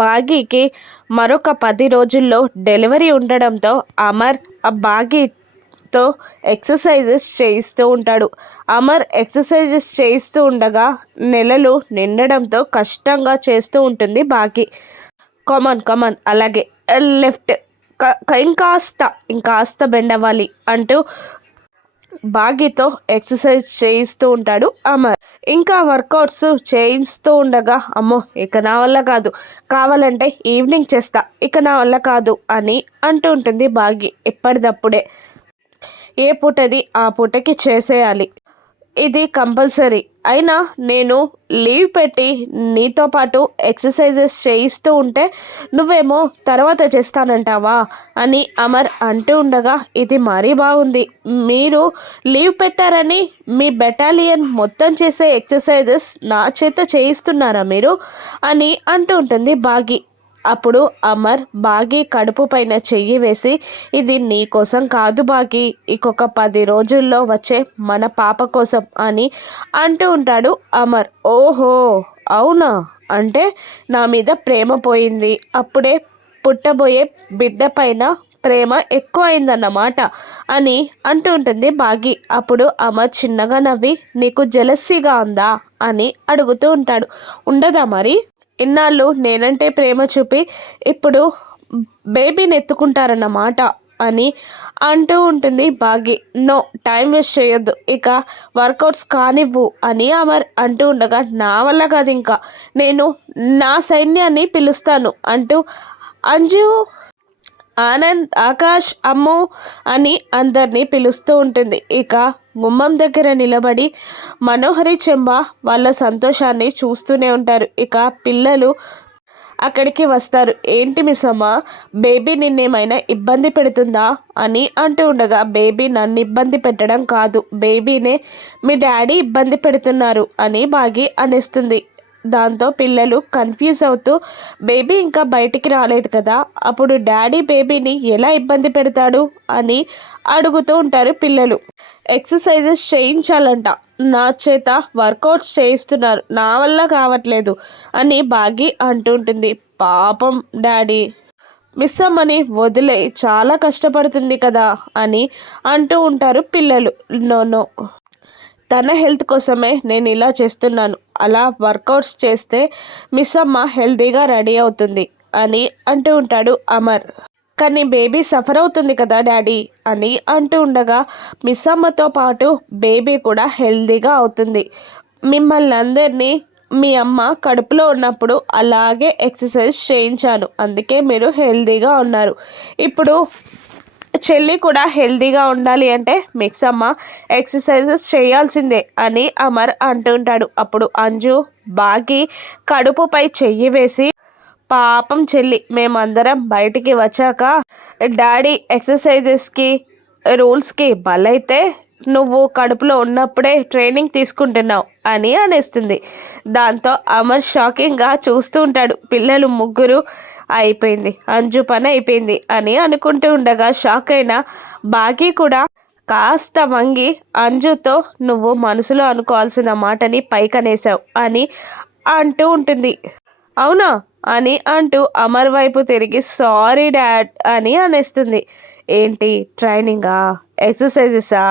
బాగీకి మరొక పది రోజుల్లో డెలివరీ ఉండడంతో అమర్ ఆ బాగీతో ఎక్సర్సైజెస్ చేయిస్తూ ఉంటాడు. అమర్ ఎక్సర్సైజెస్ చేయిస్తూ ఉండగా నెలలు నిండడంతో కష్టంగా చేస్తూ ఉంటుంది బాగీ. కామన్ కామన్ అలాగే లెఫ్ట్ ఇంకాస్త ఇంకాస్త బెండ్ అవ్వాలి అంటూ బాగీతో ఎక్సర్సైజ్ చేయిస్తూ ఉంటాడు అమర్. ఇంకా వర్కౌట్స్ చేయిస్తూ ఉండగా అమ్మో ఇక నా వల్ల కాదు. కావాలంటే ఈవినింగ్ చేస్తా ఇక నా వల్ల కాదు అని అంటూ ఉంటుంది బాగి ఎప్పటిదప్పుడే ఏ పూటది ఆ పూటకి చేసేయాలి. ఇది కంపల్సరీ. అయినా నేను లీవ్ పెట్టి నీతో పాటు ఎక్సర్సైజెస్ చేయిస్తూ ఉంటే నువ్వేమో తర్వాత చేస్తానంటావా అని అమర్ అంటూ ఉండగా ఇది మరీ బాగుంది. మీరు లీవ్ పెట్టారని మీ బెటాలియన్ మొత్తం చేసే ఎక్సర్సైజెస్ నా చేత చేయిస్తున్నారా మీరు? అని అంటూ ఉంటుంది బాగి. అప్పుడు అమర్ బాగి కడుపు పైన చెయ్యి వేసి ఇది నీ కోసం కాదు బాగి ఇంకొక పది రోజుల్లో వచ్చే మన పాప కోసం అని అంటూ ఉంటాడు అమర్. ఓహో అవునా? అంటే నా మీద ప్రేమ పోయింది. అప్పుడే పుట్టబోయే బిడ్డ పైన ప్రేమ ఎక్కువ అయిందన్నమాట అని అంటూ ఉంటుంది బాగి. అప్పుడు అమర్ చిన్నగా నవ్వి నీకు జలస్సీగా ఉందా? అని అడుగుతూ ఉంటాడు. ఉండదా మరి? ఇన్నాళ్ళు నేనంటే ప్రేమ చూపి ఇప్పుడు బేబీని ఎత్తుకుంటారన్నమాట అని అంటూ ఉంటుంది బాగి. నో టైం వేస్ట్ చేయొద్దు. ఇక వర్కౌట్స్ కానివ్వు అని అమర్ అంటూ ఉండగా నా వల్ల కాదు ఇంకా. నేను నా సైన్యాన్ని పిలుస్తాను అంటూ అంజు ఆనంద్ ఆకాష్ అమ్ము అని అందరినీ పిలుస్తూ ఉంటుంది. ఇక గుమ్మం దగ్గర నిలబడి మనోహరి చెంబ వాళ్ళ సంతోషాన్ని చూస్తూనే ఉంటారు. ఇక పిల్లలు అక్కడికి వస్తారు. ఏంటి మిస్ అమ్మ బేబీ నిన్నేమైనా ఇబ్బంది పెడుతుందా? అని అంటూ ఉండగా బేబీ నన్ను ఇబ్బంది పెట్టడం కాదు. బేబీనే మీ డాడీ ఇబ్బంది పెడుతున్నారు అని బాగి అనేస్తుంది దాంతో పిల్లలు కన్ఫ్యూజ్ అవుతూ బేబీ ఇంకా బయటికి రాలేదు కదా అప్పుడు డాడీ బేబీని ఎలా ఇబ్బంది పెడతాడు? అని అడుగుతూ ఉంటారు పిల్లలు. ఎక్సర్సైజెస్ చేయించాలంట నా చేత వర్కౌట్స్ చేయిస్తున్నారు నా వల్ల కావట్లేదు అని బాగి అంటుంటుంది పాపం డాడీ మిస్ అమ్మని వదిలే చాలా కష్టపడుతుంది కదా అని అంటూ ఉంటారు పిల్లలు. నో నో తన హెల్త్ కోసమే నేను ఇలా చేస్తున్నాను అలా వర్కౌట్స్ చేస్తే మిస్ అమ్మ హెల్తీగా రెడీ అవుతుంది అని అంటూ ఉంటాడు అమర్. కానీ బేబీ సఫర్ అవుతుంది కదా డాడీ అని అంటూ ఉండగా మిస్ అమ్మతో పాటు బేబీ కూడా హెల్తీగా అవుతుంది. మిమ్మల్ని అందరినీ మీ అమ్మ కడుపులో ఉన్నప్పుడు అలాగే ఎక్సర్సైజ్ చేయించాను. అందుకే మీరు హెల్తీగా ఉన్నారు. ఇప్పుడు చెల్లి కూడా హెల్దీగా ఉండాలి అంటే మిక్స్ అమ్మ ఎక్సర్సైజెస్ చేయాల్సిందే అని అమర్ అంటుంటాడు అప్పుడు అంజు బాగి కడుపుపై చెయ్యి వేసి పాపం చెల్లి మేమందరం బయటికి వచ్చాక డాడీ ఎక్సర్సైజెస్కి రూల్స్కి బలైతే నువ్వు కడుపులో ఉన్నప్పుడే ట్రైనింగ్ తీసుకుంటున్నావు అని అనేస్తుంది. దాంతో అమర్ షాకింగ్గా చూస్తూ ఉంటాడు. పిల్లలు ముగ్గురు అయిపోయింది. అంజు పని అయిపోయింది అని అనుకుంటూ ఉండగా షాక్ అయిన బాకీ కూడా కాస్త వంగి అంజుతో నువ్వు మనసులో అనుకోవాల్సిన మాటని పైకనేసావు అని అంటూ ఉంటుంది. అవునా? అని అంటూ అమర్ వైపు తిరిగి సారీ డాడ్ అని అనేస్తుంది. ఏంటి? ట్రైనింగా? ఎక్సర్సైజెసా?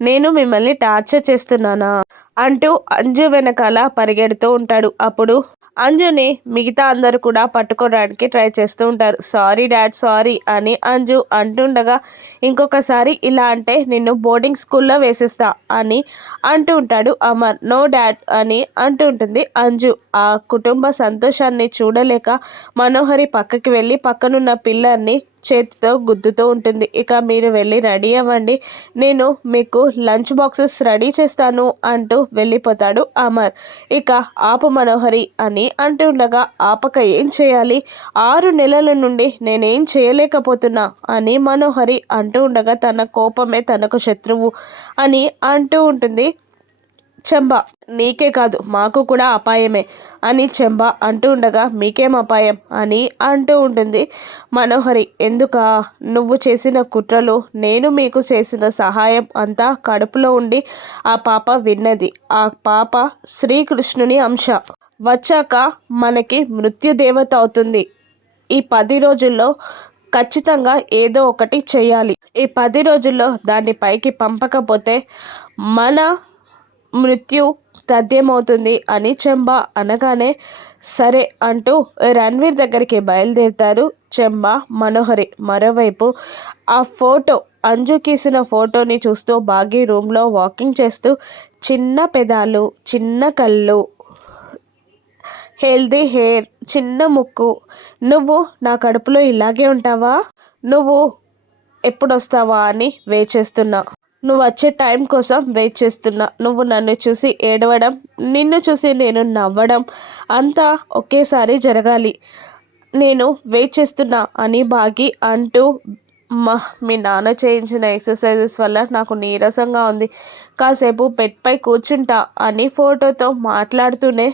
నేను మిమ్మల్ని టార్చర్ చేస్తున్నానా? అంటూ అంజు వెనకాల పరిగెడుతూ ఉంటాడు. అప్పుడు అంజుని మిగతా అందరూ కూడా పట్టుకోవడానికి ట్రై చేస్తూ ఉంటారు. సారీ డాడ్ సారీ అని అంజు అంటుండగా ఇంకొకసారి ఇలా అంటే నిన్ను బోర్డింగ్ స్కూల్లో వేసేస్తా అని అంటూ ఉంటాడు అమర్. నో డాడ్ అని అంటూ ఉంటుంది అంజు. ఆ కుటుంబ సంతోషాన్ని చూడలేక మనోహరి పక్కకి వెళ్ళి పక్కనున్న పిల్లర్ని చేతితో గుద్దుతూ ఉంటుంది. ఇక మీరు వెళ్ళి రెడీ అవ్వండి. నేను మీకు లంచ్ బాక్సెస్ రెడీ చేస్తాను అంటూ వెళ్ళిపోతాడు అమర్. ఇక ఆపు మనోహరి అని అంటుండగా ఆపక ఏం చేయాలి? ఆరు నెలల నుండి నేనేం చేయలేకపోతున్నా అని మనోహరి అంటూ ఉండగా తన కోపమే తనకు శత్రువు అని అంటూ ఉంటుంది. చెంబ నీకే కాదు మాకు కూడా అపాయమే అని చెంబ అంటూ ఉండగా మీకేం అపాయం అని అంటూ ఉంటుంది మనోహరి. ఎందుక? నువ్వు చేసిన కుట్రలు నేను మీకు చేసిన సహాయం అంతా కడుపులో ఉండి ఆ పాప విన్నది. ఆ పాప శ్రీకృష్ణుని అంశ. వచ్చాక మనకి మృత్యుదేవత అవుతుంది. ఈ పది రోజుల్లో ఖచ్చితంగా ఏదో ఒకటి చేయాలి. ఈ పది రోజుల్లో దాన్ని పైకి పంపకపోతే మన మృత్యు తథ్యమవుతుంది అని చెంబ అనగానే సరే అంటూ రణ్వీర్ దగ్గరికి బయలుదేరుతారు చెంబ మనోహరి. మరోవైపు ఆ ఫోటో అంజుకీసిన ఫోటోని చూస్తూ బాగి రూమ్లో వాకింగ్ చేస్తూ చిన్న పెదాలు చిన్న కళ్ళు హెల్దీ హెయిర్ చిన్న ముక్కు నువ్వు నా కడుపులో ఇలాగే ఉంటావా? నువ్వు ఎప్పుడొస్తావా అని వేచేస్తున్నా. నువ్వు వచ్చే టైం కోసం వెయిట్ చేస్తున్నా. నువ్వు నన్ను చూసి ఏడవడం నిన్ను చూసి నేను నవ్వడం అంతా ఒకేసారి జరగాలి. నేను వెయిట్ చేస్తున్నా అని బాగి అంటూ మా మీ నాన్న చేయించిన ఎక్సర్సైజెస్ వల్ల నాకు నీరసంగా ఉంది. కాసేపు బెడ్పై కూర్చుంటా అని ఫోటోతో మాట్లాడుతూనే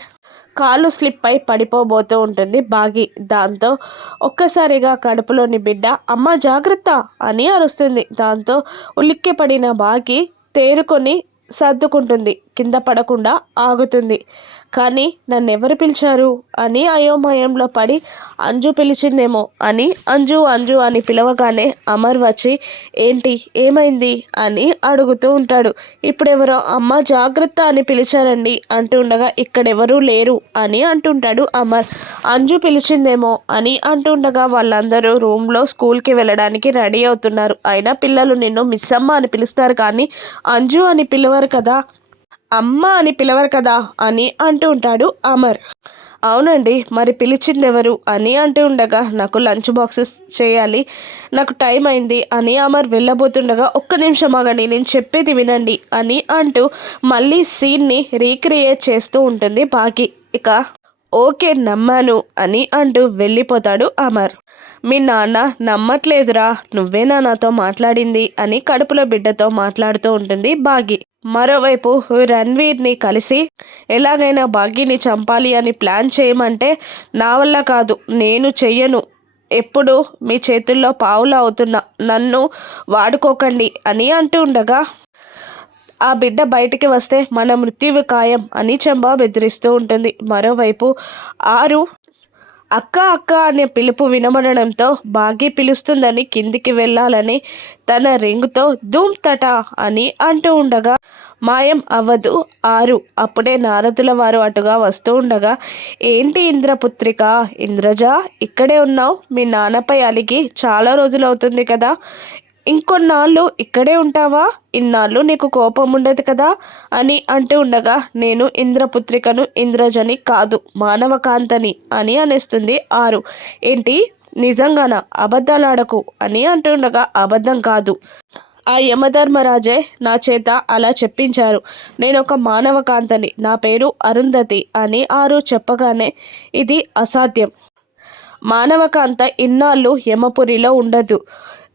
కాలు స్లిప్ అయి పడిపోబోతూ ఉంటుంది బాగి దాంతో. ఒక్కసారిగా కడుపులోని బిడ్డ అమ్మ జాగ్రత్త అని అరుస్తుంది. దాంతో ఉలిక్కి పడిన బాగి తేరుకొని సర్దుకుంటుంది. కింద పడకుండా ఆగుతుంది. కానీ నన్ను ఎవరు పిలిచారు? అని అయోమయంలో పడి అంజు పిలిచిందేమో అని అంజు అంజు అని పిలవగానే అమర్ వచ్చి ఏంటి? ఏమైంది? అని అడుగుతూ ఉంటాడు. ఇప్పుడెవరో? అమ్మ జాగ్రత్త అని పిలిచారండి అంటుండగా ఇక్కడెవరూ లేరు అని అంటుంటాడు అమర్. అంజు పిలిచిందేమో అని అంటుండగా వాళ్ళందరూ రూమ్లో స్కూల్కి వెళ్ళడానికి రెడీ అవుతున్నారు. అయినా పిల్లలు నిన్ను మిస్ అమ్మ అని పిలుస్తారు కానీ అంజు అని పిలవరు కదా. అమ్మ అని పిలవరు కదా అని అంటూ ఉంటాడు అమర్. అవునండి మరి పిలిచింది ఎవరు అని అంటూ ఉండగా నాకు లంచ్ బాక్సెస్ చేయాలి నాకు టైం అయింది అని అమర్ వెళ్ళబోతుండగా ఒక్క నిమిషం ఆగండి నేను చెప్పేది వినండి అని అంటూ మళ్ళీ సీన్ని రీక్రియేట్ చేస్తూ ఉంటుంది బాకి. ఇక ఓకే నమ్మాను అని అంటూ వెళ్ళిపోతాడు అమర్. మీ నాన్న నమ్మట్లేదురా నువ్వేనా నాతో మాట్లాడింది అని కడుపులో బిడ్డతో మాట్లాడుతూ ఉంటుంది బాగి. మరోవైపు రణ్వీర్ని కలిసి ఎలాగైనా బాగీని చంపాలి అని ప్లాన్ చేయమంటే నా వల్ల కాదు నేను చెయ్యను. ఎప్పుడు మీ చేతుల్లో పావులు అవుతున్నా నన్ను వాడుకోకండి అని అంటూ ఉండగా ఆ బిడ్డ బయటికి వస్తే మన మృత్యువు ఖాయం అని చెంబా బెదిరిస్తూ ఉంటుంది. మరోవైపు ఆరు అక్క అక్క అనే పిలుపు వినబడడంతో బాగి పిలుస్తుందని కిందికి వెళ్ళాలని తన రింగుతో ధూమ్ తట అని అంటూ ఉండగా మాయం అవ్వదు. ఆరు అప్పుడే నారదుల వారు అటుగా వస్తూ ఉండగా ఏంటి ఇంద్రపుత్రిక? ఇంద్రజ ఇక్కడే ఉన్నావు? మీ నాన్నపై అలిగి చాలా రోజులు అవుతుంది కదా? ఇంకొన్నాళ్ళు ఇక్కడే ఉంటావా? ఇన్నాళ్ళు నీకు కోపం ఉండదు కదా? అని అంటూ ఉండగా నేను ఇంద్రపుత్రికను ఇంద్రజని కాదు మానవకాంతని అని అనేస్తుంది ఆరు. ఏంటి? నిజంగానా? అబద్ధాలాడకు అని అంటుండగా అబద్ధం కాదు. ఆ యమధర్మరాజే నా చేత అలా చెప్పించారు. నేను ఒక మానవకాంతని నా పేరు అరుంధతి అని ఆరు చెప్పగానే ఇది అసాధ్యం. మానవకాంత ఇన్నాళ్ళు యమపురిలో ఉండదు.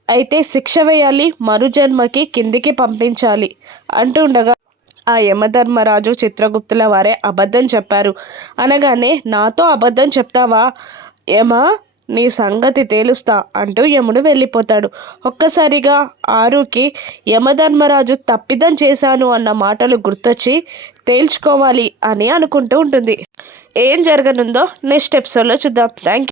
అయితే శిక్ష వేయాలి మరుజన్మకి కిందికి పంపించాలి అంటుండగా ఆ యమధర్మరాజు చిత్రగుప్తుల వారే అబద్ధం చెప్పారు. అనగానే నాతో అబద్ధం చెప్తావా? యమా నీ సంగతి తేలుస్తా అంటూ యముడు వెళ్ళిపోతాడు. ఒక్కసారిగా ఆరుకి యమధర్మరాజు తప్పిదం చేశాను అన్న మాటలు గుర్తొచ్చి తేల్చుకోవాలి అని అనుకుంటూ ఉంటుంది. ఏం జరగనుందో నెక్స్ట్ ఎపిసోడ్లో చూద్దాం. థ్యాంక్